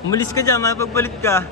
Umalis ka dyan, mapagbalit ka.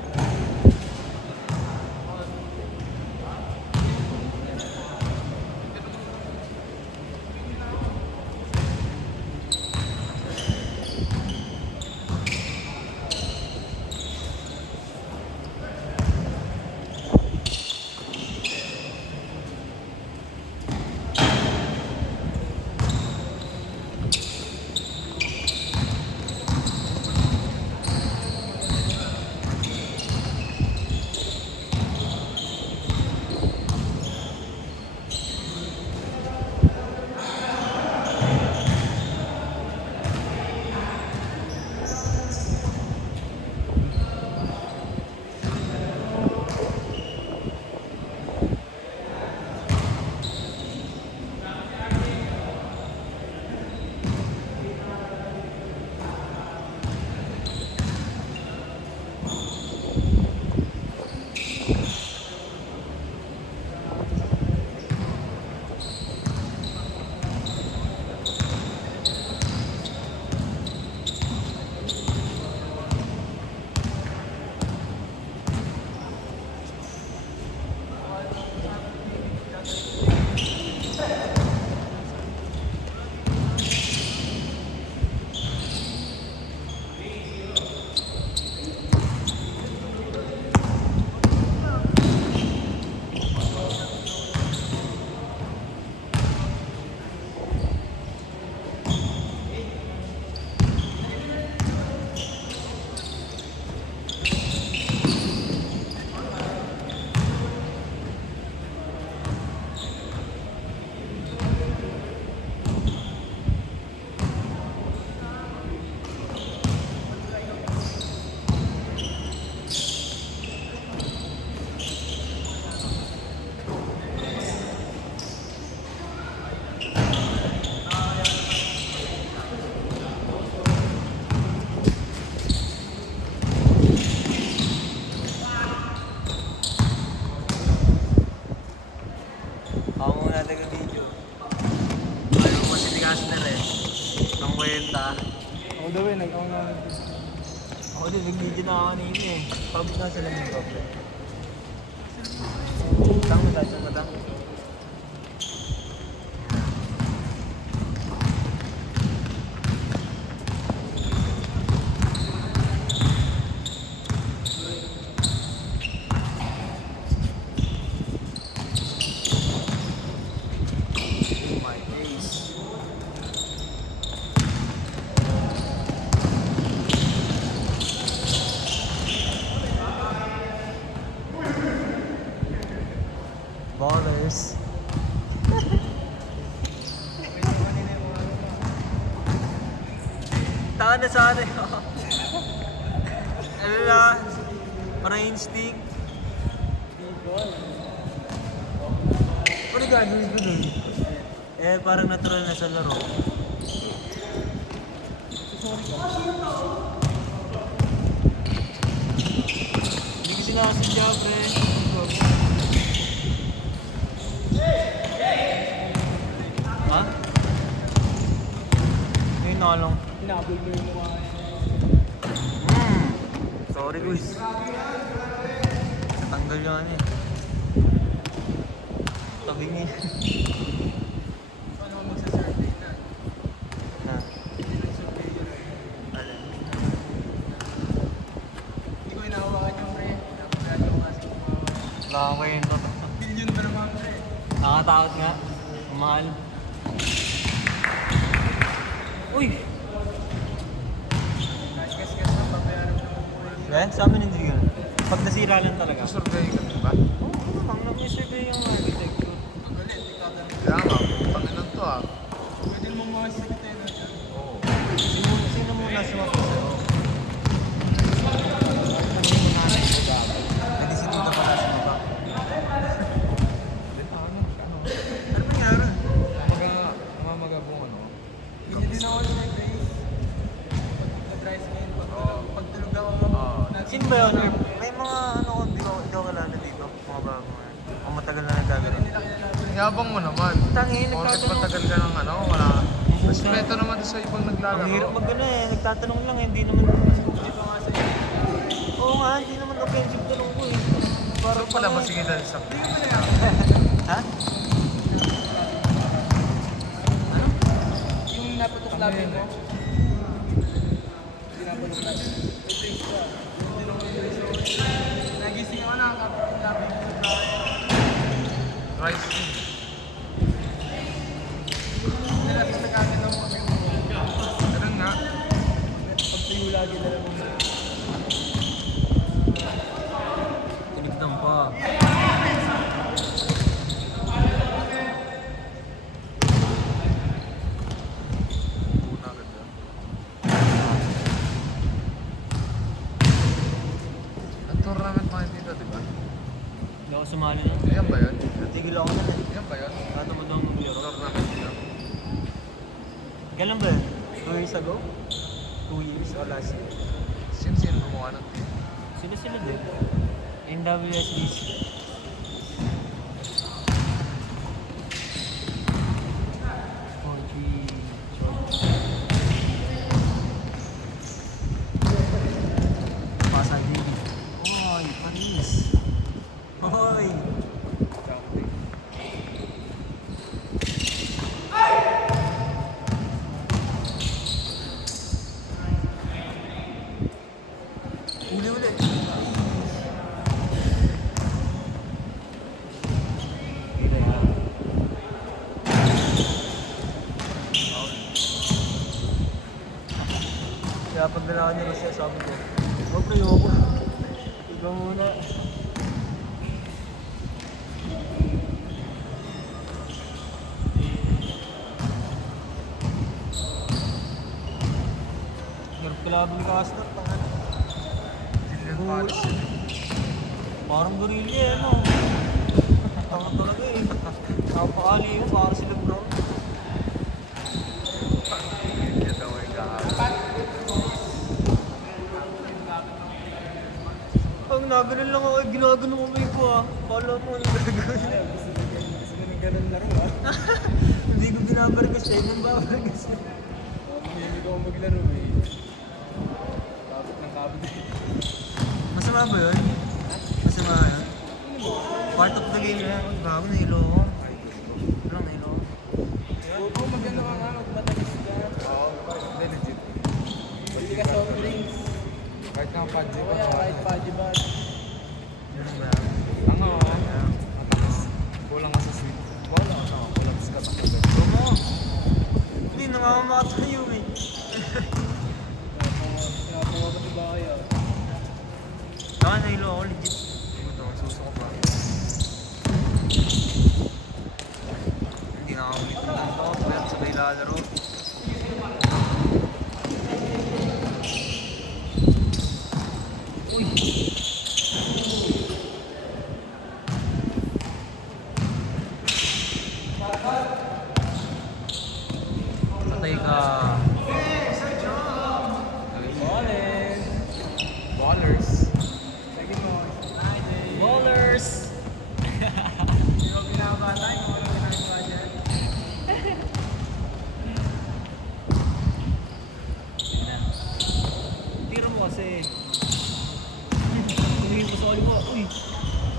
Ako muna taga-video. Ayaw mo si Tigasner eh. Ang kwenta. Ako daw eh, ako na. Ako din, nag-video na ako kanina eh. Pabot na sila ng problem. Tang mo tayo, matang. Ballers. Taka na sa atin. Ano na? Parang instinct. Ano gagawin ko dun? Eh, parang natural na sa laro. Hindi ko sinasadya, pre. Ha? Ngayon nakalong. Hinabol mo yung mukha. Sorry, guys. Natanggal yung ano eh. Tabi niya. Paano ako magsasurvey na? Ha? Hindi lang survey yun. Alin? Hindi ko hinahawakan yung pre. Hinahawakan yung kasi kumawa. Nakakwento. Billion ba naman pre? Nakatakot nga. Mahal. Uy! Kasi lang babayaran mo ng pre. Eh, sa amin hindi ganun. Pag nasira lang talaga. Survey ka din ba? Oo, naman. Nag-survey yung architecture. Ang galit, di ka ganun. Kaya nga, panginoon to ah. Pwede mo mga sikite na dyan. Oo. Sino muna sumapo sa'yo? Hindi mo nanay ko dapat. Pwede si Tito pala sumapa. Ano nangyari? Mamagabong ano? Hindi din ako yung Grace. Nag-rise ngayon. Pagtulog ako. Sino ba yun? May mga ano ko, hindi ko kilala dito. Mga bago nga. Ang matagal na nagagano. Yabang mo naman. Tangin, Porket nagtatanong. matagal ka ng ano, wala. Respeto naman sa ibang Ang naglalaro. hirap mag ano eh. Nagtatanong lang eh. Hindi naman. Hindi pa nga sa'yo. Oo nga, hindi naman offensive tanong ko eh. So pala masingilan sa Ha? Yung napatok labi mo. Pinapatok labi. Nagising ako nakakapatok labi mo. rice tea. Nalakas na gamit ako. Ganun nga. Pag tuyo lagi na lang mo. Tinignan pa. Una agad yan. Ang tournament mga dito, di ba? Hindi ako sumali nun. Yan ba yun? Tigil ako nun eh. Yan ba yun? Kato mo daw maglaro. Tournament nila. Kailan ba yun? 2 years ago? 2 years or last year? Sino gumawa ng team? Sila din. NWSBC. Pasadibi. Hoy, Paris. Hoy. Uli ulit. Kaya pag nalakan niya siya, sabi ko, huwag na yoko. Ikaw muna. Hirap kalabang Castro, pangalan. Jillian Paris yun. Parang gorilla eh, no? Tanga talaga eh. Napakali mo, parang sila Brown. Yan daw ay kahapon. Ang naganon lang ako, ginagano ko may ko ah. Kala mo, ano gagawin? Gusto mo ng ganun laro ah. Hindi ko binabargas eh, nang babargas eh. Hindi ko maglaro eh. Kapit ng kapit. Masama ba yun? Masama yun? Part of the game na yan. Bago nahilo ko. Walang nahilo ko. Oo, maganda ka nga, magmatalis ka. Oo, hindi legit. Hindi ka soft drinks. Kahit nga padje O kaya kahit paji ba. Ganun ba? Ang oo. Matamis. Kulang ka sa sweet. Wala ka sa kulang sa katakot. Ito mo. Hindi, nangangamakatayo eh. Sinapunga ka sa bahay ah. Saka nahilo ako legit. Ito, susuko pa. Hindi na ako ulit ng ganito. Kaya sabay lalaro. Uy! Patay ka. Ballin! Ballers. Lagi mo. Ballers! Hindi mo binabatay kung ano ginagawa dyan. Tira mo kasi. Tumingin ko sa ulo ko. Uy!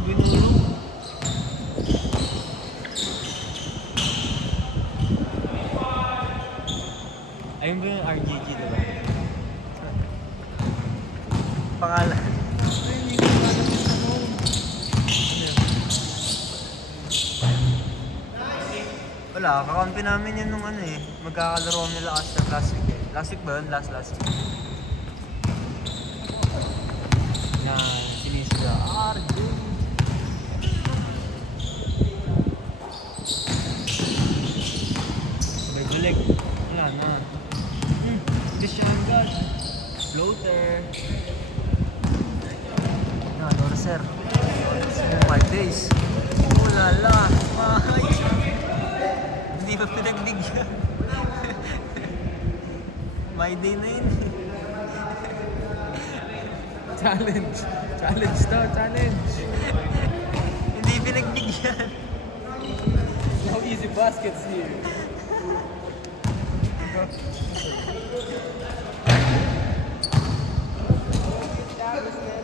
Binulong. Ayun ba yung RGG, diba? Pangalan. Ay, hindi ko nalaman sa home. Wala, kakampi namin yun nung ano eh. Magkakalaro nila after last week eh. Last week ba yun? Last week. Na sinisila. RJ! Sabay-balik. Wala na. Christian God. Floater. Na, Dorser. Oh my days. Oh lala. Mahay. Hindi pa pinagbigyan. My day na yun. Challenge. Challenge daw, challenge. Hindi pinagbigyan. No easy baskets here. Tapos na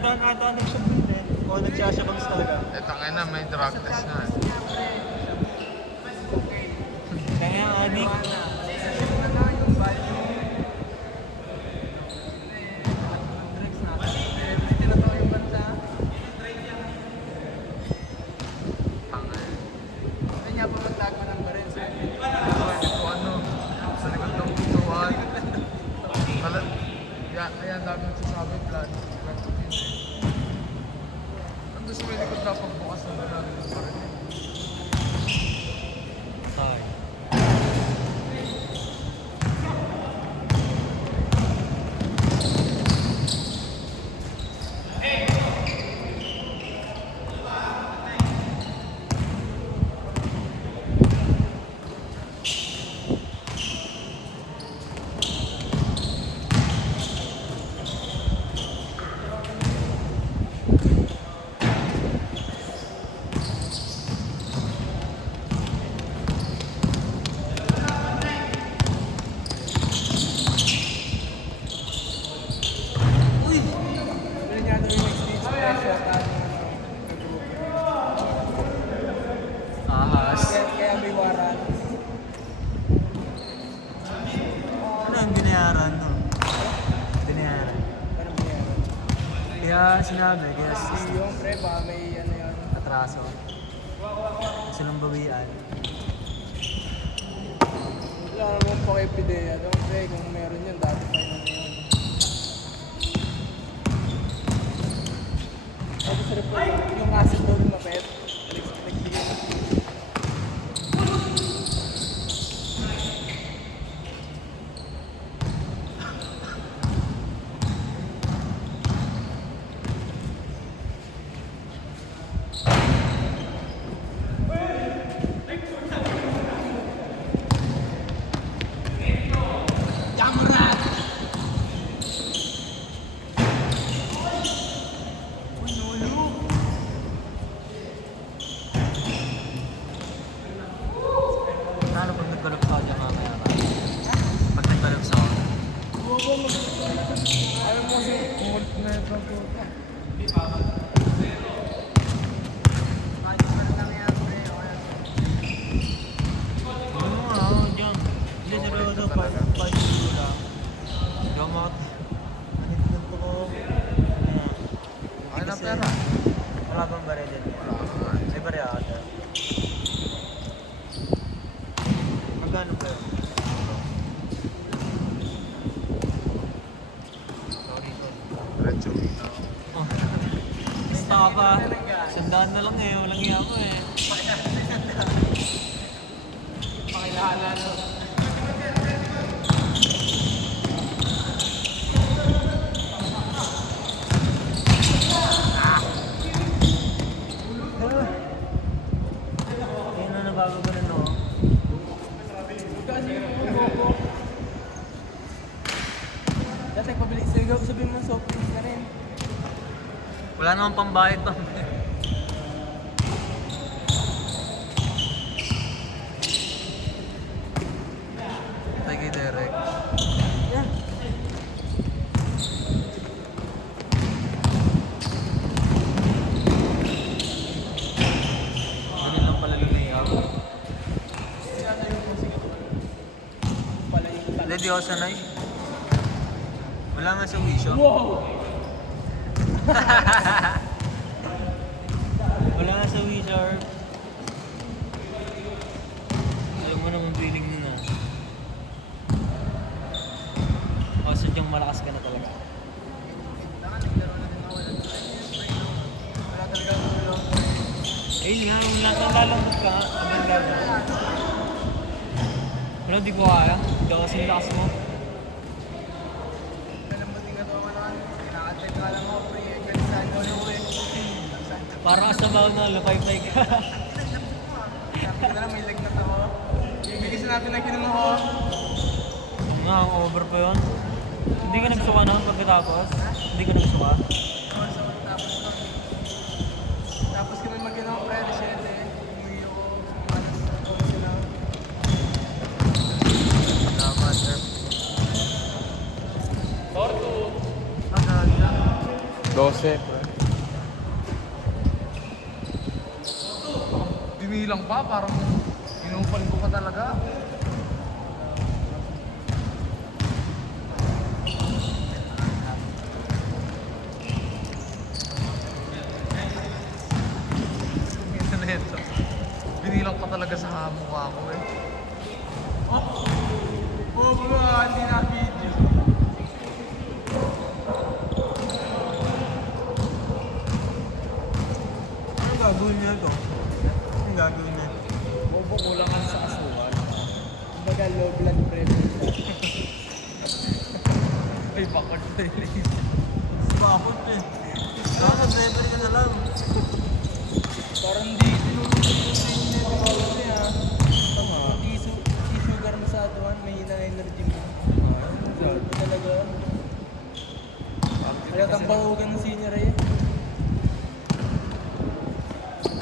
Doon ata nagsabog din. O nagsasabag talaga. Eh, tangin na, may drug test na eh. Kaya adik. Tangin. Kanya pa magtago ng baril sa Ito ano, sa likod ng putuan. Kaya ang dami nagsasabi, plan to kill eh. Ando sa may likod dapat bukas na namin ng baril. Sorry. Pero niya doon yung next stage pressure at Ahas. kaya may waran. Ano ang binayaran no? Binayaran. Parang mayroon. Kaya sinabi, kaya Yung pre, baka may ano yun. atraso. Silang bawian. Wala naman pa kay Pidea. Don't pre, kung meron yun, dati pa yun yun. Tapos report, yung asset doon na pet. Nagbigay na. Paano pag nagbalap sa audio mamaya ba? Pag nagbalap sa audio. Alam mo kasi, hold na ito po. Ano nga ako dyan? Hindi seryoso, pag dito lang. Hindi ako manitinig ko ko. Ay na pera. Wala bang baril dyan? May baril ako dyan. Magkano ba yun? Sorry ko. Retso. Oh. Basta ka pa. Sandaan na lang eh. Walang iya ko eh. Pakilala no. Ayun na nabago ko na no. Kasi yung gogo. Dati pabili, sabihin mo soft drinks na rin. Wala namang pambayad pa. Tay kay Derek. Yeah. Ganun lang pala lumayaw. Ano yung musik ko? Pala yung Hindi, di ako sanay. Wala nga sa wisyo. Wow! Wala nga sa wizard. Alam mo naman feeling nyo na. O, sadyang malakas ka na talaga. Wala talaga ang ulo. Ayun nga, yung lalambot ka nga, abang gago. Wala, di ko kaya. Hindi ako kasing lakas mo. Nalambutin ka to ako naman. Kinakatay ka lang ako, pre. Ganisan ko na uwi. Parang asabaw na, lapay-pay ka. Sabi ko na lang, may lagnat ako. Yung bilis natin na kinuha ko. Nga, ang over pa yun. Hindi ka nagsuka na pagkatapos? Hindi ka nagsuka? Tapos kami mag-ginawa, pre, resyete. Umuwi ako. Alas 11 lang. Salamat, sir. Torto! Ah, gagi. 12. Binilang pa, parang inupan ko pa talaga. Ito na ito. Binilang pa talaga sa mukha ko eh. Bobo hindi na video. Anong gagawin niya to? Anong gagawin niya? Bobo kulangan sa asukal. Kumbaga low blood pressure siya. Ay, bakit na Bakit eh? Saka driver ka na lang. Parang di tinutulong sa inyo na bawal niya. Tama. Di sugar masyadon, mahina energy mo. Talaga. Halatang bahugan ng senior eh.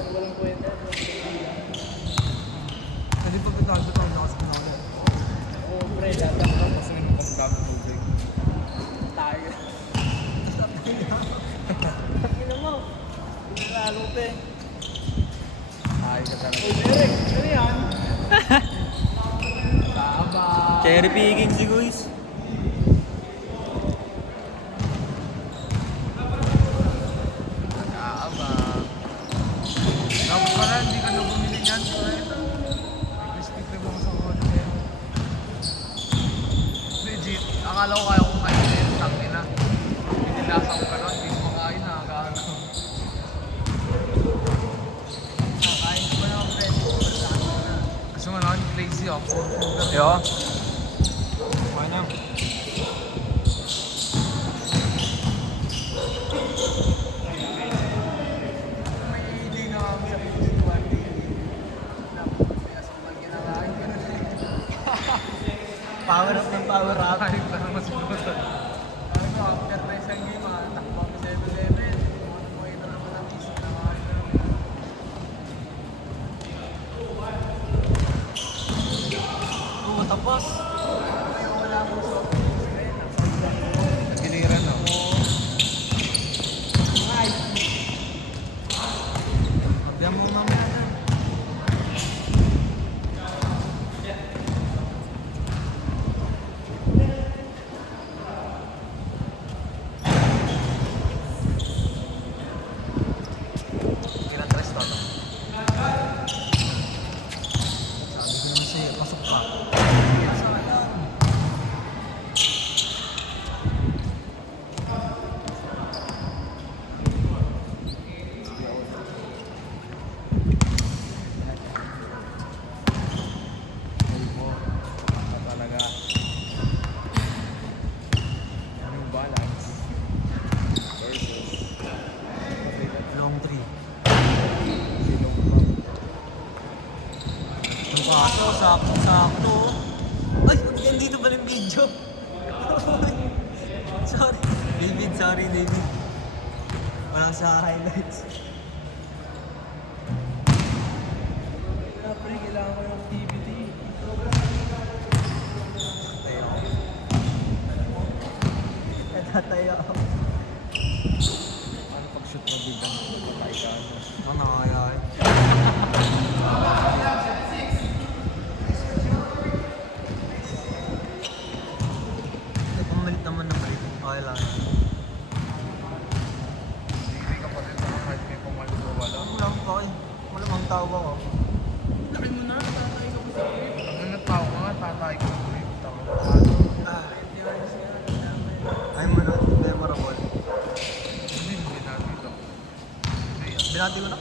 Walang kwenta. Hindi pa pagkakot ako nakasama ako. Oo, pre, lahat ng Kasi may nung pagdami tubig. tayo. Tingnan mo. Lalo pe. Ay, ka talaga. Uy, Derek, ano yan? Tama. Cherry picking si guys. Nag-aabang. Tapos pala, hindi ka na bumili niyan. Biscuit na mga sa kotse. Legit, akala ko kaya kong kainin. Tangin na. Pinilasa ko gano'n, hindi ko makain na. Gaano. Kakain ko na ang friend. Kasi man ako, lazy ako. Yo. Okay na. May hindi na ako sa pinagkuhan din. Kaya sobrang kinakain ko na. Power up ng power up. Kahit na naman siguro. Sabi ko, after na isang game, takbo ako sa 7-Eleven. Kung ito naman ang isip na kain ko naman. Oo, tapos. Kaya wala akong soft drinks ngayon. Nagsabihan ko. Nagiliran na. Ay, Magyan mo mamaya na. Ilan tres to? Sabi ko naman sa'yo, pasok pa. Sayang. Talaga. Yung balance versus Long three. silong pump. Ang kaso, sakto-sakto. Ay, yan dito pala yung video. Sorry. David, sorry David. Walang sa highlights. wala pre, kailangan ko ng activity. Natatayo ako. Ano pag shoot mo biglang patay ka ano? Ano nakakaya eh. Eh, pumalit naman na balik. Okay lang. Hindi ka pa rin sa kahit may pumalit o wala. Wala pa eh. Malamang tao ako. Laki mo na, tatay ka pa sa akin. Ang nagtao ka nga, tatay ko. Tama. Ay mo na, memorable. Hindi natin ito. Binati mo na?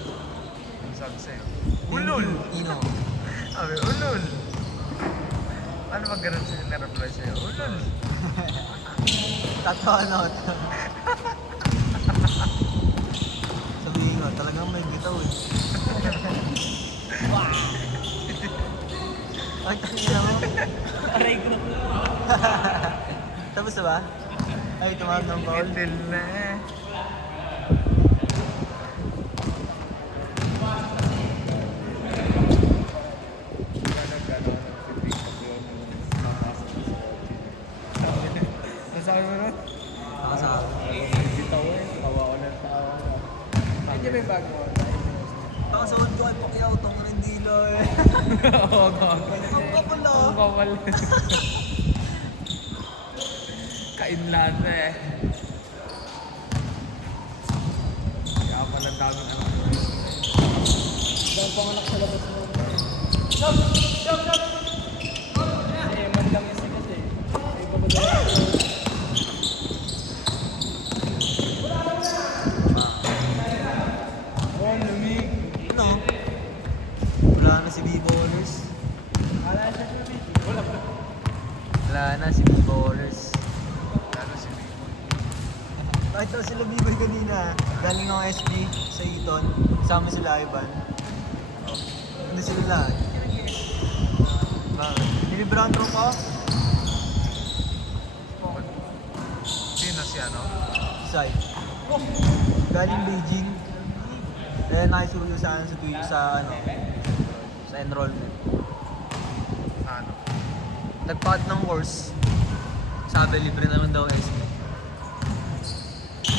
Ang sabi sa'yo. Ulol! Ino. Sabi, ulol! Ano ba ganun sila na-reply sa'yo? Ulol! Tatawa na ako. Sabihin ko, talagang may bitaw eh. Ay, tangina mo. Aray ko na. Tapos na ba? Ay, tumawag ng ball. Itil na eh. Nasabi mo nun? Nakasabi. tawa eh. Tawa ko ng tawa ko. Medyo may bago ako. Ako sa ko ay Pacquiao, tong ng dilo eh. Oo, gago. Ang kapala. Ang kapal. Kainlasa eh. Kaya pala daming anak. Dahil panganak sa labas mo. Eh, man lang isa kasi. Eh, babagay. Oh, lumig. Ano? Wala na si B-Ballers. Wala siya lumig. Wala na si B-Ballers. Lalo si Vivo. Nakita ko sila B-Boy kanina. Galing ako SB sa Eton. Kasama sila Ivan. Hindi sila lahat. Bakit? Nilibrahan ko ako. Sino si ano? Sai. Galing Beijing. Eh, nakisuyo sa ano, sa Twitter, sa ano, sa enrollment. Ano? Nagpat ng course. Sabi, libre naman daw SB.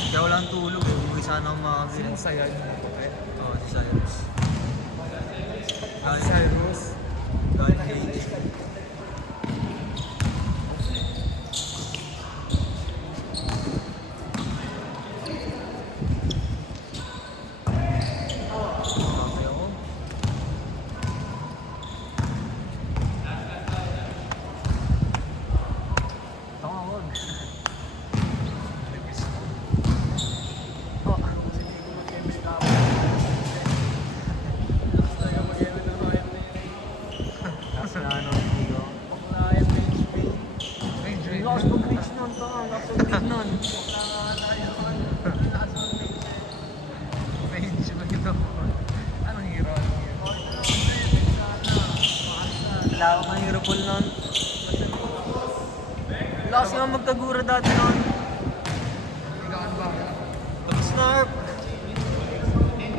Kaya walang tulog eh. Uwi sana akong mga Sino saya niyo? Oo, si Cyrus. Galing, Cyrus. galing Beijing. Okay ako. Tawag. Libis ko. Oh. Tapos na ano, hindi ko. Ay, Lakas mag-reach nun, tanga. Lakas mag-reach nun. Range mo ito. Anong hero? Wala akong mga hero pool nun. Lakas nga magkagura dati nun. Ikaw ang baka. Pag-snarp.